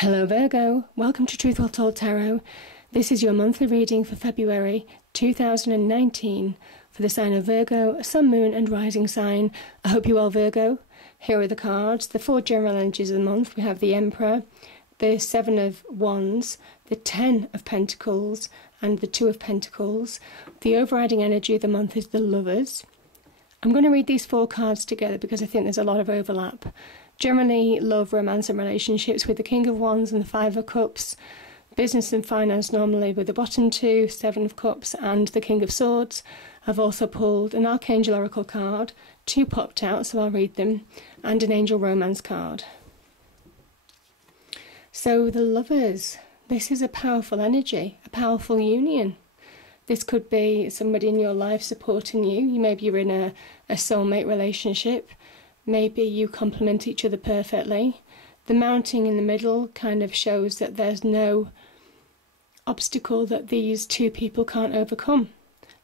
Hello Virgo, welcome to Truth Well Told Tarot. This is your monthly reading for February 2019 for the sign of Virgo, Sun, Moon and Rising sign. I hope you're well, Virgo. Here are the cards, the four general energies of the month. We have the Emperor, the Seven of Wands, the Ten of Pentacles and the Two of Pentacles. The overriding energy of the month is the Lovers. I'm going to read these four cards together because I think there's a lot of overlap. Generally, love, romance and relationships with the King of Wands and the Five of Cups. Business and finance normally with the bottom two, Seven of Cups and the King of Swords. I've also pulled an Archangel Oracle card. Two popped out, so I'll read them. And an Angel Romance card. So the Lovers. This is a powerful energy, a powerful union. This could be somebody in your life supporting you. Maybe you're in a soulmate relationship. Maybe you complement each other perfectly. The mounting in the middle kind of shows that there's no obstacle that these two people can't overcome.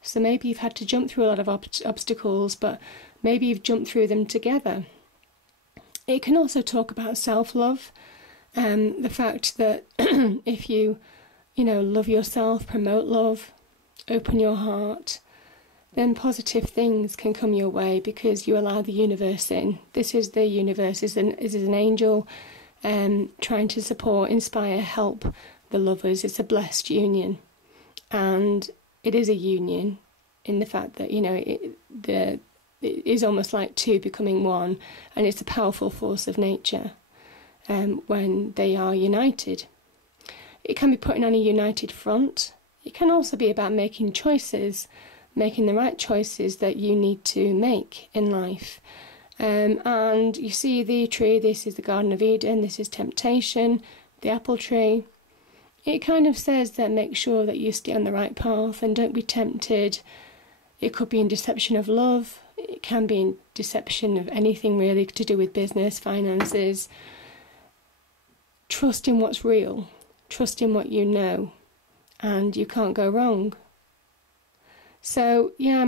So maybe you've had to jump through a lot of obstacles, but maybe you've jumped through them together. It can also talk about self-love. The fact that if you love yourself, promote love, open your heart, then positive things can come your way because you allow the universe in. This is the universe, is an angel trying to support, inspire, help the lovers. It's a blessed union. And it is a union in the fact that, it is almost like two becoming one, and it's a powerful force of nature when they are united. It can be putting on a united front. It can also be about making choices, making the right choices that you need to make in life. And you see the tree, this is the Garden of Eden, this is temptation, the apple tree. It kind of says that make sure that you stay on the right path and don't be tempted. It could be in deception of love, it can be in deception of anything really to do with business, finances. Trust in what's real, trust in what you know, and you can't go wrong. So, yeah,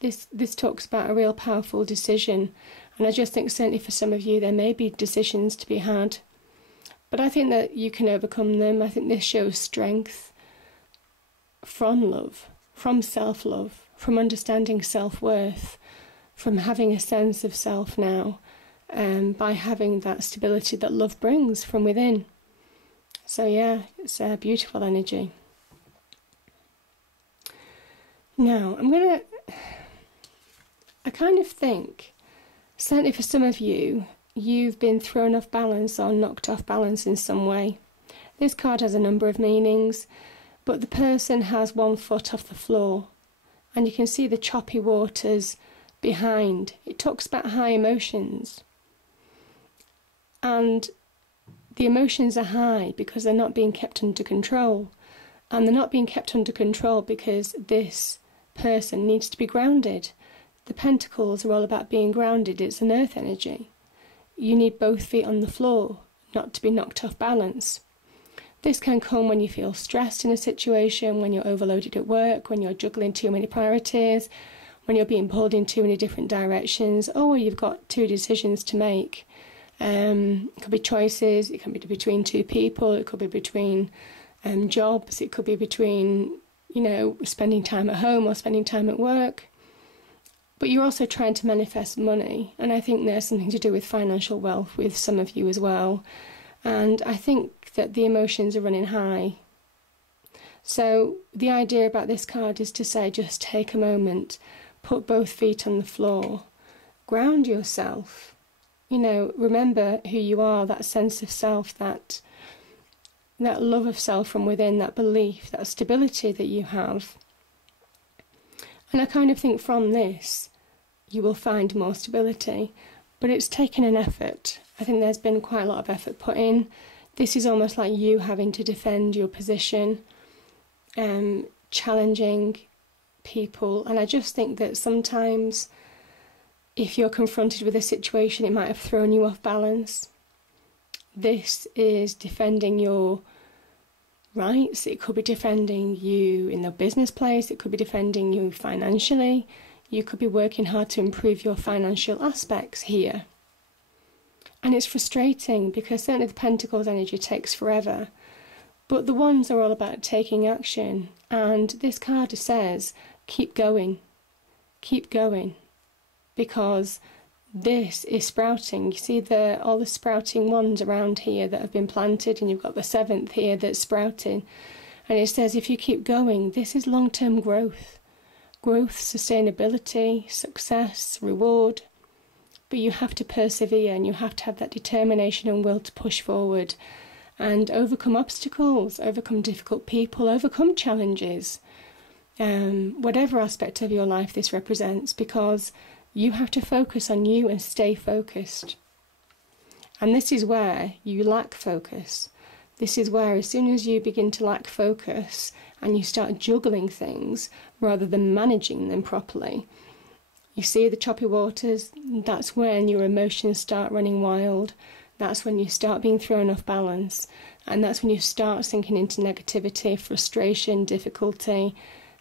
this talks about a real powerful decision. And I just think certainly for some of you, there may be decisions to be had. But I think that you can overcome them. I think this shows strength from love, from self-love, from understanding self-worth, from having a sense of self now, by having that stability that love brings from within. So, yeah, it's a beautiful energy. Now, I kind of think, certainly for some of you, you've been thrown off balance or knocked off balance in some way. This card has a number of meanings, but the person has one foot off the floor, and you can see the choppy waters behind. It talks about high emotions, and the emotions are high because they're not being kept under control, and they're not being kept under control because this person needs to be grounded. The pentacles are all about being grounded. It's an earth energy. You need both feet on the floor, not to be knocked off balance. This can come when you feel stressed in a situation, when you're overloaded at work, when you're juggling too many priorities, when you're being pulled in too many different directions, or you've got two decisions to make. It could be choices, it can be between two people, it could be between jobs, it could be between spending time at home or spending time at work. But you're also trying to manifest money, and I think there's something to do with financial wealth with some of you as well. And I think that the emotions are running high. So the idea about this card is to say, just take a moment, put both feet on the floor, ground yourself, remember who you are, that sense of self, that love of self from within, that belief, that stability that you have. And I kind of think from this, you will find more stability. But it's taken an effort. I think there's been quite a lot of effort put in. This is almost like you having to defend your position, challenging people. And I just think that sometimes if you're confronted with a situation, it might have thrown you off balance. This is defending your rights. It could be defending you in the business place. It could be defending you financially. You could be working hard to improve your financial aspects here. And it's frustrating because certainly the Pentacles energy takes forever. But the Wands are all about taking action. And this card says, keep going. Keep going. Because this is sprouting. You see all the sprouting wands around here that have been planted, and you've got the 7th here that's sprouting. And it says if you keep going, this is long-term growth. Growth, sustainability, success, reward. But you have to persevere, and you have to have that determination and will to push forward and overcome obstacles, overcome difficult people, overcome challenges. Whatever aspect of your life this represents, because you have to focus on you and stay focused. And this is where you lack focus. This is where as soon as you begin to lack focus and you start juggling things rather than managing them properly, you see the choppy waters, that's when your emotions start running wild. That's when you start being thrown off balance. And that's when you start sinking into negativity, frustration, difficulty,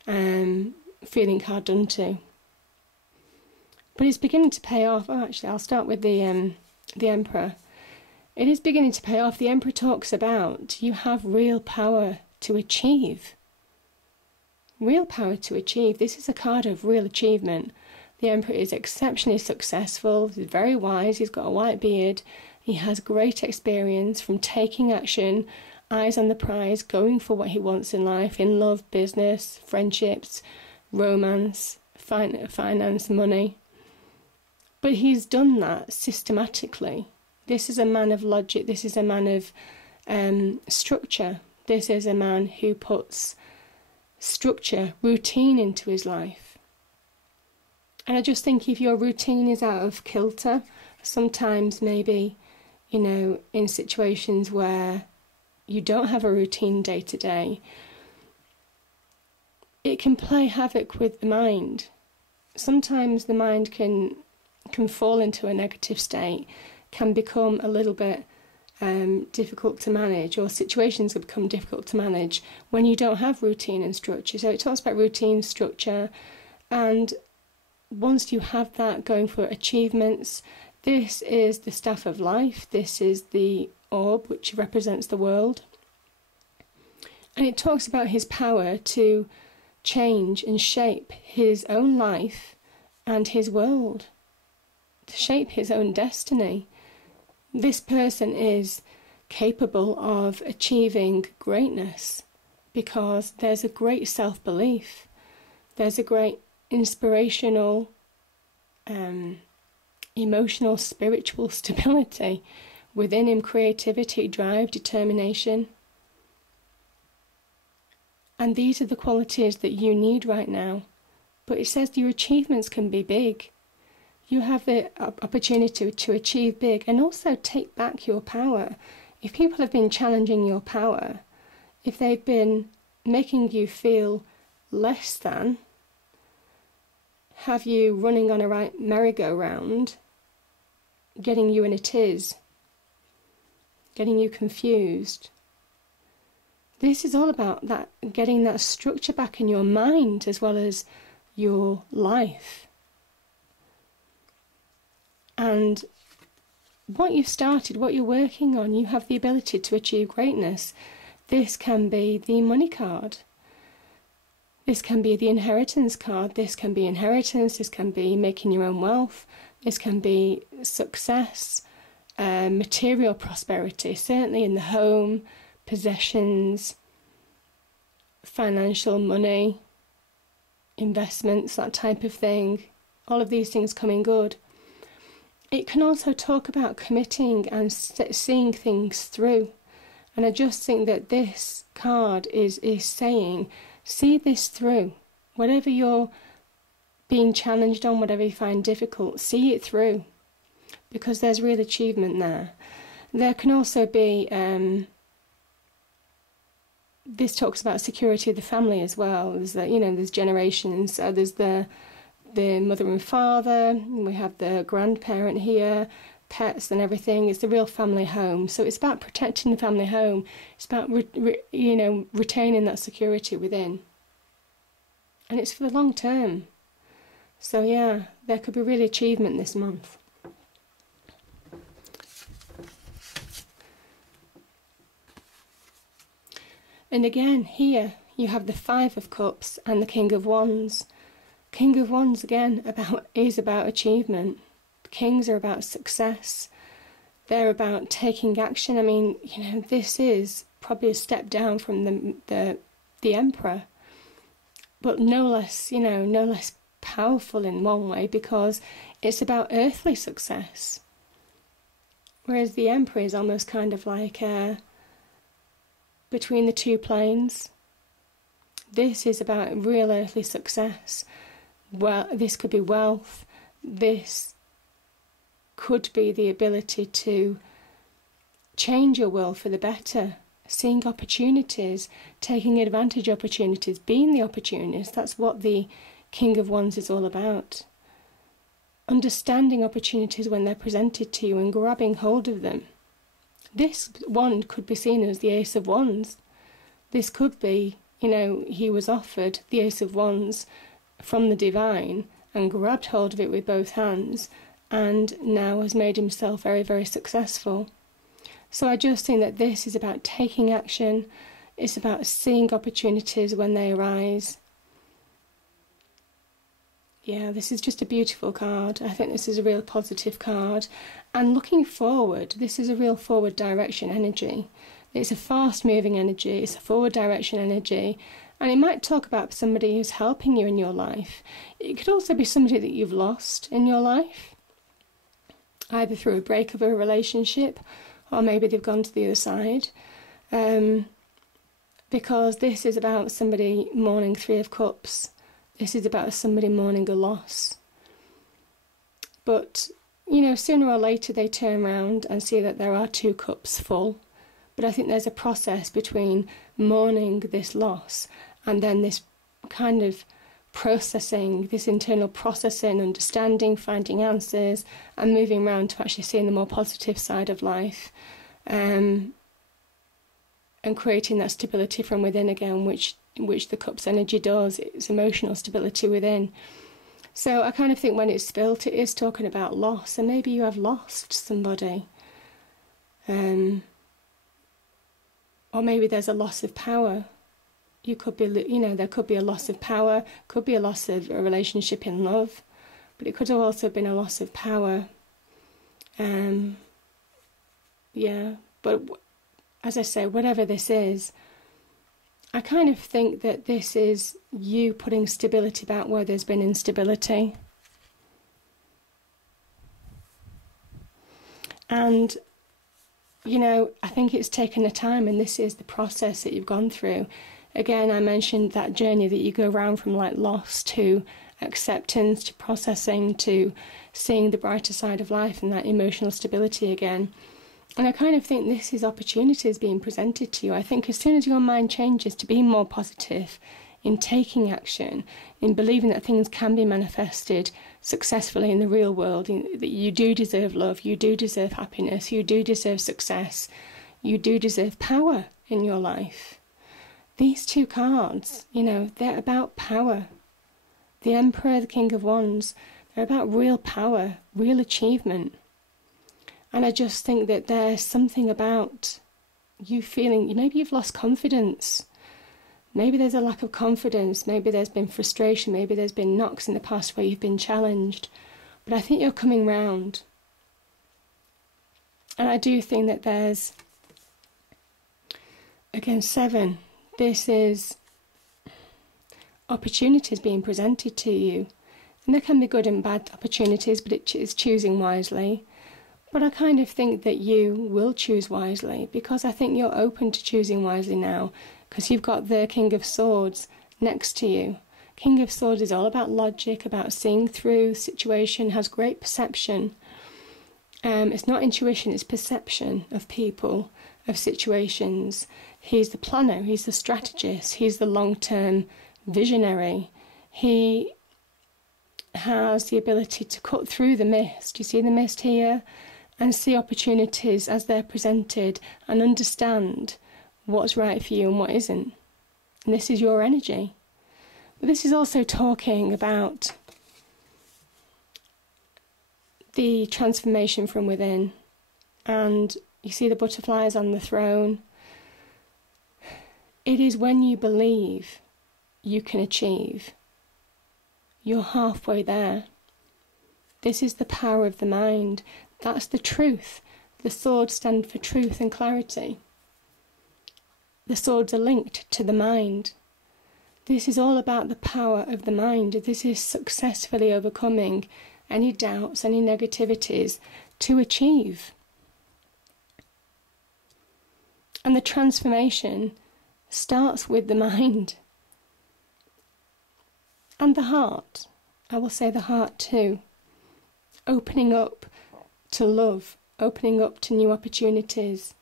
feeling hard done to. But it's beginning to pay off. Oh, actually, I'll start with the Emperor. It is beginning to pay off. The Emperor talks about you have real power to achieve. Real power to achieve. This is a card of real achievement. The Emperor is exceptionally successful. He's very wise. He's got a white beard. He has great experience from taking action, eyes on the prize, going for what he wants in life, in love, business, friendships, romance, finance, money. But he's done that systematically. This is a man of logic. This is a man of structure. This is a man who puts structure, routine into his life. And I just think if your routine is out of kilter, sometimes maybe, you know, in situations where you don't have a routine day to day, it can play havoc with the mind. Sometimes the mind can fall into a negative state, can become a little bit difficult to manage, or situations can become difficult to manage when you don't have routine and structure. So it talks about routine, structure, and once you have that, going for achievements, this is the staff of life, this is the orb which represents the world. And it talks about his power to change and shape his own life and his world, to shape his own destiny. This person is capable of achieving greatness because there's a great self-belief, there's a great inspirational, emotional, spiritual stability within him, creativity, drive, determination. And these are the qualities that you need right now. But it says your achievements can be big. You have the opportunity to achieve big and also take back your power. If people have been challenging your power, if they've been making you feel less than, have you running on a right merry-go-round, getting you in a tiz, getting you confused. This is all about that, getting that structure back in your mind as well as your life. And what you've started, what you're working on, you have the ability to achieve greatness. This can be the money card. This can be the inheritance card. This can be inheritance. This can be making your own wealth. This can be success, material prosperity, certainly in the home, possessions, financial money, investments, that type of thing. All of these things coming good. It can also talk about committing and seeing things through. And I just think that this card is saying, see this through. Whatever you're being challenged on, whatever you find difficult, see it through. Because there's real achievement there. There can also be, this talks about security of the family as well. There's the, there's generations. So there's the mother and father, we have the grandparent here, pets and everything. It's the real family home. So it's about protecting the family home. It's about retaining that security within, and it's for the long term. So yeah, there could be real achievement this month. And again, here you have the Five of Cups and the King of Wands. King of Wands, again, is about achievement. Kings are about success. They're about taking action. I mean, this is probably a step down from the Emperor, but no less, no less powerful in one way, because it's about earthly success. Whereas the Emperor is almost kind of like between the two planes. This is about real earthly success. Well, this could be wealth. This could be the ability to change your world for the better, seeing opportunities, taking advantage of opportunities, being the opportunist. That's what the King of Wands is all about. Understanding opportunities when they're presented to you and grabbing hold of them. This wand could be seen as the Ace of Wands. This could be, he was offered the Ace of Wands from the divine and grabbed hold of it with both hands, and now has made himself very, very successful. So I just think that this is about taking action. It's about seeing opportunities when they arise. Yeah, this is just a beautiful card. I think this is a real positive card. And looking forward, this is a real forward direction energy. It's a fast moving energy. It's a forward direction energy. And it might talk about somebody who's helping you in your life. It could also be somebody that you've lost in your life, either through a break of a relationship, or maybe they've gone to the other side. Because this is about somebody mourning Three of Cups. This is about somebody mourning a loss. But, sooner or later they turn around and see that there are two cups full. But I think there's a process between mourning this loss and then this kind of processing, this internal processing, understanding, finding answers, and moving around to actually seeing the more positive side of life, and creating that stability from within again, which the Cups energy does. It's emotional stability within. So I kind of think when it's spilt, it is talking about loss, and maybe you have lost somebody, or maybe there's a loss of power. You could be, there could be a loss of power, could be a loss of a relationship in love, but it could have also been a loss of power. Yeah, but as I say, whatever this is, I kind of think that this is you putting stability back where there's been instability. And, I think it's taken the time, and this is the process that you've gone through. Again, I mentioned that journey that you go around from like loss to acceptance to processing to seeing the brighter side of life and that emotional stability again. And I kind of think this is opportunities being presented to you. I think as soon as your mind changes to be more positive, in taking action, in believing that things can be manifested successfully in the real world, that you do deserve love, you do deserve happiness, you do deserve success, you do deserve power in your life. These two cards, they're about power. The Emperor, the King of Wands, they're about real power, real achievement. And I just think that there's something about you feeling, maybe you've lost confidence. Maybe there's a lack of confidence. Maybe there's been frustration. Maybe there's been knocks in the past where you've been challenged. But I think you're coming round. And I do think that there's, again, 7. This is opportunities being presented to you. And there can be good and bad opportunities, but it's choosing wisely. But I kind of think that you will choose wisely, because I think you're open to choosing wisely now, because you've got the King of Swords next to you. King of Swords is all about logic, about seeing through situation, has great perception. It's not intuition, it's perception of people, of situations. He's the planner, he's the strategist, he's the long-term visionary. He has the ability to cut through the mist. You see the mist here? And see opportunities as they're presented and understand what's right for you and what isn't. And this is your energy. But this is also talking about the transformation from within. And you see the butterflies on the throne. It is when you believe you can achieve. You're halfway there. This is the power of the mind. That's the truth. The swords stand for truth and clarity. The swords are linked to the mind. This is all about the power of the mind. This is successfully overcoming any doubts, any negativities to achieve. And the transformation starts with the mind. And the heart. I will say the heart too. Opening up to love, opening up to new opportunities,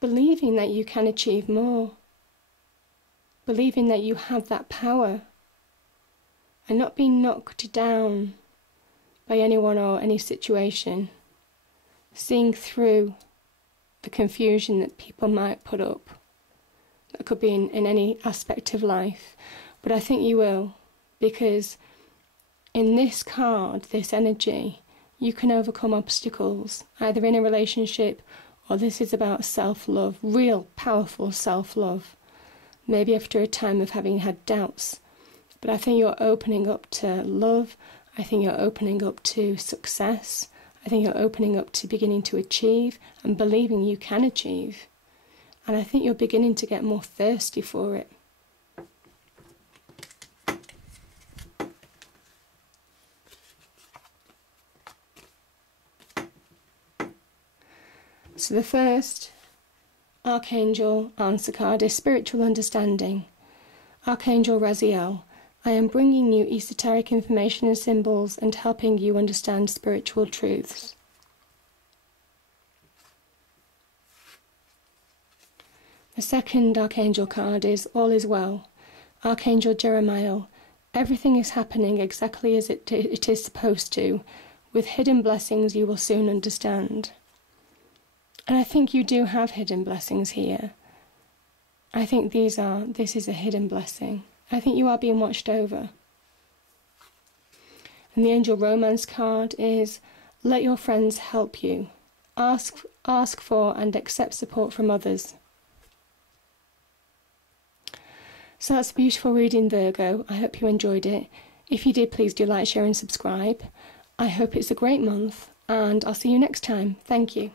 believing that you can achieve more, believing that you have that power, and not being knocked down by anyone or any situation, seeing through the confusion that people might put up. That could be in any aspect of life, but I think you will, because in this card, this energy, you can overcome obstacles, either in a relationship or this is about self-love, real powerful self-love, maybe after a time of having had doubts. But I think you're opening up to love, I think you're opening up to success, I think you're opening up to beginning to achieve and believing you can achieve. And I think you're beginning to get more thirsty for it. So the first Archangel answer card is Spiritual Understanding. Archangel Raziel, I am bringing you esoteric information and symbols and helping you understand spiritual truths. The second Archangel card is All is Well. Archangel Jeremiah, everything is happening exactly as it is supposed to. With hidden blessings you will soon understand. And I think you do have hidden blessings here. I think this is a hidden blessing. I think you are being watched over. And the Angel Romance card is Let your friends help you. Ask for and accept support from others. So that's a beautiful reading, Virgo. I hope you enjoyed it. If you did, please do like, share and subscribe. I hope it's a great month and I'll see you next time. Thank you.